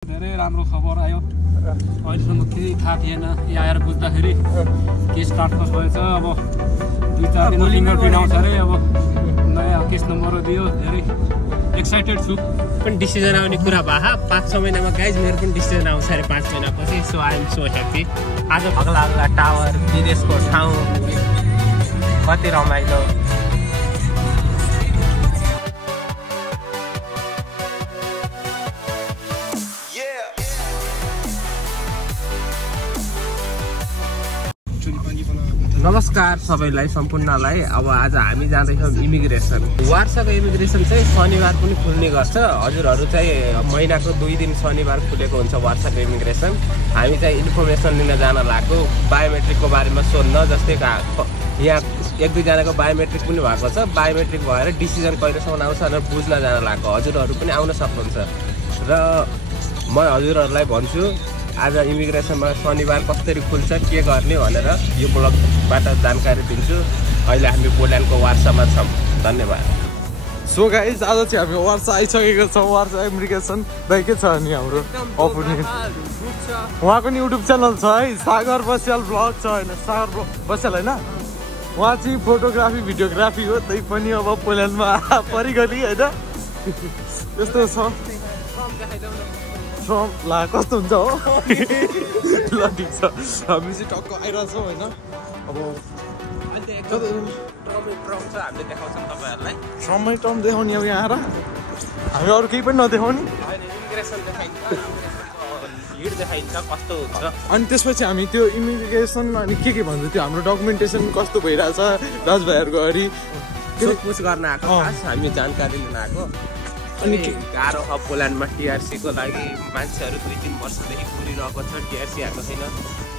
धेरै राम्रो खबर आयो। अहिलेसम्म केही थाहा थिएन, यहाँ आएर बुझ्दाखेरि केस काटकस भएछ। अब 2-4 दिन फिङ्गरप्रिन्ट आउँछ अरे। अब नयाँ केस नम्बर दियो। धेरै एक्साइटेड छु। पनि डिसिजन आउने कुरा भए 5-6 महिनामा गाइज मेरो पनि डिसिजन आउँछ अरे 5 महिनापछि। So I am so happy. आज अग्ला अग्ला टावर, विदेशको ठाउँ, कति रमाइलो। नमस्कार सबैलाई, सम्पूर्णलाई। अब आज हामी जाँदैछौँ इमिग्रेसन। वार्साको इमिग्रेसन चाहिँ शनिबार पनि खुल्ने गर्छ। हजुरहरू चाहिँ महिनाको 2 दिन शनिबार खुलेको हुन्छ वार्साको इमिग्रेसन। हामी चाहिँ इन्फर्मेसन लिन जान लागेको, बायोमेट्रिकको बारेमा सोध्न। जस्तै यहाँ 1-2 जनाको बायोमेट्रिक पनि भएको छ। बायोमेट्रिक भएर डिसिजन कहिलेसम्म आउँछ भनेर बुझ्न जान लागेको। हजुरहरू पनि आउन सक्नुहुन्छ र म हजुरहरूलाई भन्छु आज इमिग्रेसनमा शनिबार कसरी खुल्छ, के गर्ने भनेर यो ब्लगबाट जानकारी दिन्छु। अहिले हामी पोल्यान्डको वार्सामा छौँ। धन्यवाद। सो गाइज, आज चाहिँ हामी वार्सा आइसकेको छौँ। वार्सा इमिग्रेसन दाइ के छ नि हाम्रो अपुनी, उहाँको नि युट्युब च्यानल छ है, सागर बस्याल ब्लग छ होइन, सागर बस्याल होइन। उहाँ चाहिँ फोटोग्राफी भिडियोग्राफी हो, त्यही पनि अब पोल्यान्डमा परिगली होइन, त्यस्तो छ। ला कस्तो हुन्छ हो। ल ठिक छ, हामी चाहिँ टक्क आइरहेछौँ होइन। अब समय टर्म देखाउने अब यहाँ आएर हामी अरू केही पनि नदेखाउने। अनि त्यसपछि हामी त्यो इमिग्रेसन अनि के भन्छ त्यो हाम्रो डकुमेन्टेसन कस्तो भइरहेछ दाजुभाइहरूको अगाडि सोधपुछ गर्न आएको। हामी जानकारी लिन आएको। अनि गाह्रो छ पोल्यान्डमा टिआरसीको लागि। मान्छेहरू 2-3 वर्षदेखि कुरिरहेको छ, टिआरसी आएको छैन।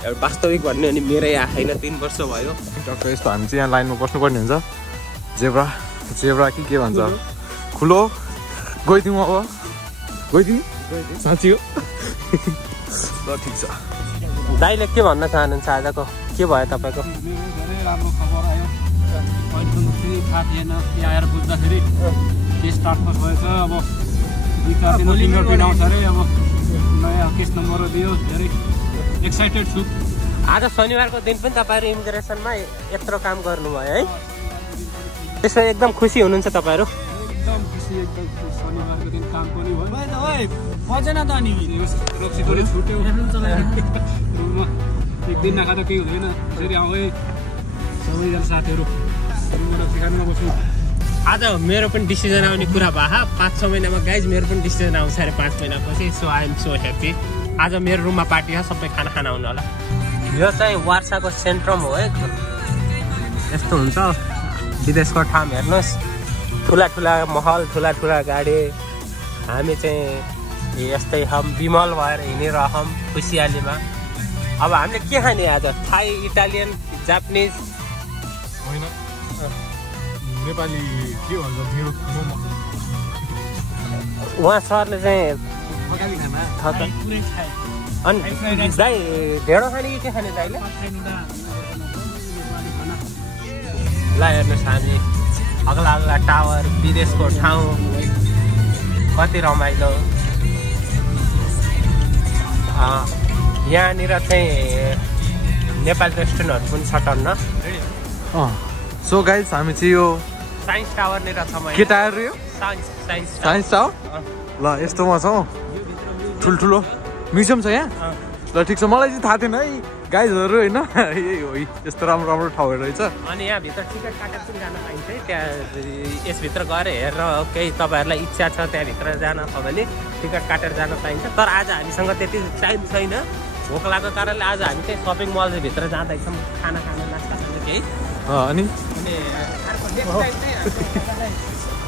एउटा वास्तविक भन्ने अनि मेरै आएन, 3 वर्ष भयो। टक्क यस्तो हामी चाहिँ यहाँ लाइनमा बस्नुपर्ने हुन्छ। जेब्रा के भन्छ, खुलो गइदिउँ। अब गइदिउँ साँच्ची हो। ल ठिक छ। दाइले के भन्न चाहनुहुन्छ आजको? के भयो तपाईँको? धेरै राम्रो खबर आयो। अहिलेसम्म केही थाहा थिएन, यहाँ आएर बुझ्दाखेरि केस काटकस भएछ। अब 2-4 दिन फिङ्गरप्रिन्ट आउँछ अरे। अब नयाँ केस नम्बर दियो। धेरै एक्साइटेड छु। आज शनिबारको दिन पनि तपाईँहरू इमिग्रेसनमा यत्रो काम गर्नुभयो है, त्यसमा एकदम खुसी हुनुहुन्छ तपाईँहरू? एकदम खुसी, एकदम खुसी। शनिबारको दिन काम पनि भयो। मजा न त नि रक्सी थोरै छुट्यो रुममा। एक दिन नखाँदा केही हुँदैन। फेरि आऊ है सबैजना साथीहरू, रक्सी खानुमा बस्नु। आज मेरो पनि डिसिजन आउने कुरा भए 5-6 महिनामा गाइज मेरो पनि डिसिजन आउँछ अरे 5 महिनापछि। So I am so happy. आज मेरो रुममा पार्टी छ, सबै खाना आउनु होला। यो चाहिँ वार्साको सेन्ट्रम हो है। यस्तो हुन्छ विदेशको ठाउँ। हेर्नुहोस्, ठुला महल, ठुला गाडी। हामी चाहिँ यस्तै हम विमल भएर हिँडिरहौँ खुसियालीमा। अब हामीले के खाने आज? थाई, इटालियन, जापानिज होइन, नेपाली के भन्छ मोमो। उहाँ सरले चाहिँ अनि दाइ ढेँडो खाने कि के खाने दाइले? ल हेर्नुहोस्, हामी अग्ला टावर, विदेशको ठाउँ, कति रमाइलो। यहाँनिर चाहिँ नेपाली रेस्टुरेन्टहरू पनि छ टन्न। सो गाइज, हामी चाहिँ यो साइन्स टावरनिर छ। के टायर यो? Science tower. ल यस्तोमा छौँ, ठुल्ठुलो म्युजियम छ यहाँ। ल ठिक छ। मलाई चाहिँ थाहा थिएन है गाइजहरू होइन, यही हो यस्तो राम्रो ठाउँहरू रहेछ। अनि यहाँभित्र टिकट काटेर पनि जान पाइन्छ है। त्यहाँ यसभित्र गएर हेरेर केही तपाईँहरूलाई इच्छा छ त्यहाँभित्र जान छ भने टिकट काटेर जान पाइन्छ। तर आज हामीसँग त्यति टाइम छैन, भोक लागेको कारणले आज हामी चाहिँ सपिङ मलभित्र जाँदैछौँ खाना खानु, नास्ता खानु केही। अनि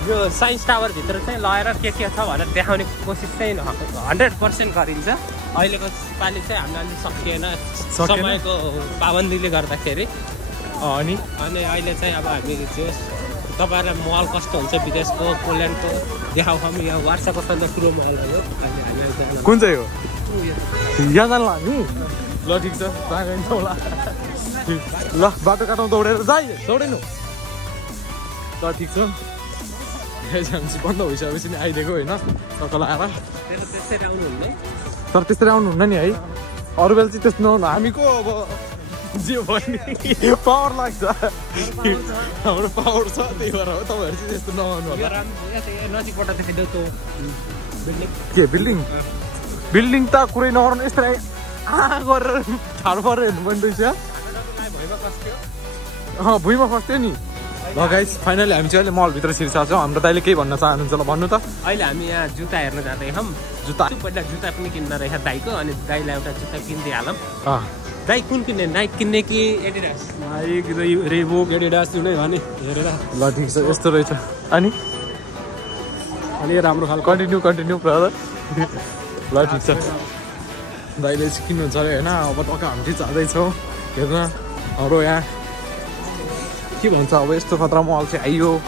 यो साइन्स टावरभित्र चाहिँ लगेर के छ भनेर देखाउने कोसिस चाहिँ 100% गरिन्छ। अहिलेको पालि चाहिँ हामीलाई अलिक सकिएन समयको पाबन्दीले गर्दाखेरि। अनि अहिले चाहिँ अब हामी तपाईँहरूलाई महल कस्तो हुन्छ विदेशको, पोल्यान्डको देखाउँछौँ। यहाँ वार्साको सबभन्दा ठुलो महल हो। कुन चाहिँ हो? यहाँ जानु हामी। ल ठिक छ, जान्छौँ होला। ल बाटो काटौँ, दौडेर दौडेनु। ल ठिक छ। बन्द भइसकेपछि नि आइदिएको होइन, तल आएर त्यसरी आउनु हुँदैन। तर त्यसरी आउनुहुन्न नि है अरू बेला चाहिँ त्यस्तो नआउनु हामीको अब जे भयो नि पावर लाग्छ हाम्रो पावर छ त्यही भएर हो तपाईँहरू चाहिँ त्यस्तो नआउनु होला के बिल्डिङ त कुरै नगर्नु यस्तो गरेर ठाडो परेर हेर्नु पनि रहेछ भुइँमा खस्थ्यो नि ल गाइस फाइनली हामी चाहिँ अहिले मलभित्र छिर्छौँ हाम्रो दाइले केही भन्न चाहनुहुन्छ ल भन्नु त अहिले हामी यहाँ जुत्ता हेर्न जाँदैछौँ जुत्ता पहिला जुत्ता पनि किन्न रहेछ दाइको अनि दाइलाई एउटा जुत्ता किनिदिइहालौँ दाइ कुन किन्ने नाइक किन्ने कि एडिडास नाइक रेबोक एडिडास जुनै भने हेरेर ल ठिक छ यस्तो रहेछ अनि राम्रो खालको कन्टिन्यू ब्रदर ल ठिक छ दाइले चाहिँ किन्नुहुन्छ अरे होइन अब टक्क हामी चाहिँ जाँदैछौँ हेर्न हाम्रो यहाँ के भन्छ अब यस्तो खतरा मल चाहिँ आइयो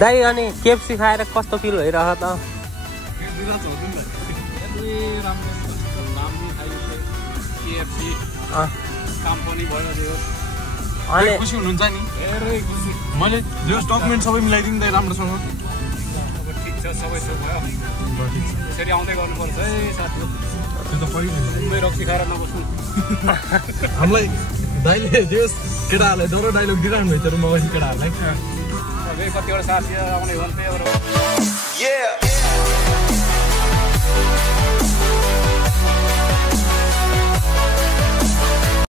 दाइ अनि केएफसी खाएर कस्तो फिल भइरह त खुसी हुनुहुन्छ नि मैले डकुमेन्ट सबै मिलाइदिँदै राम्रोसँग ठिक छ सबै भयो त्यसरी आउँदै गर्नुपर्छ है साथी त्यो त पहिलो रक्सी खाएर नबस्नु हामीलाई दाइले जेस केटाहरूलाई डर डाइलग दिइरहनु भएको रुममा बसी केटाहरूलाई कतिवटा साथी आउने भन्थे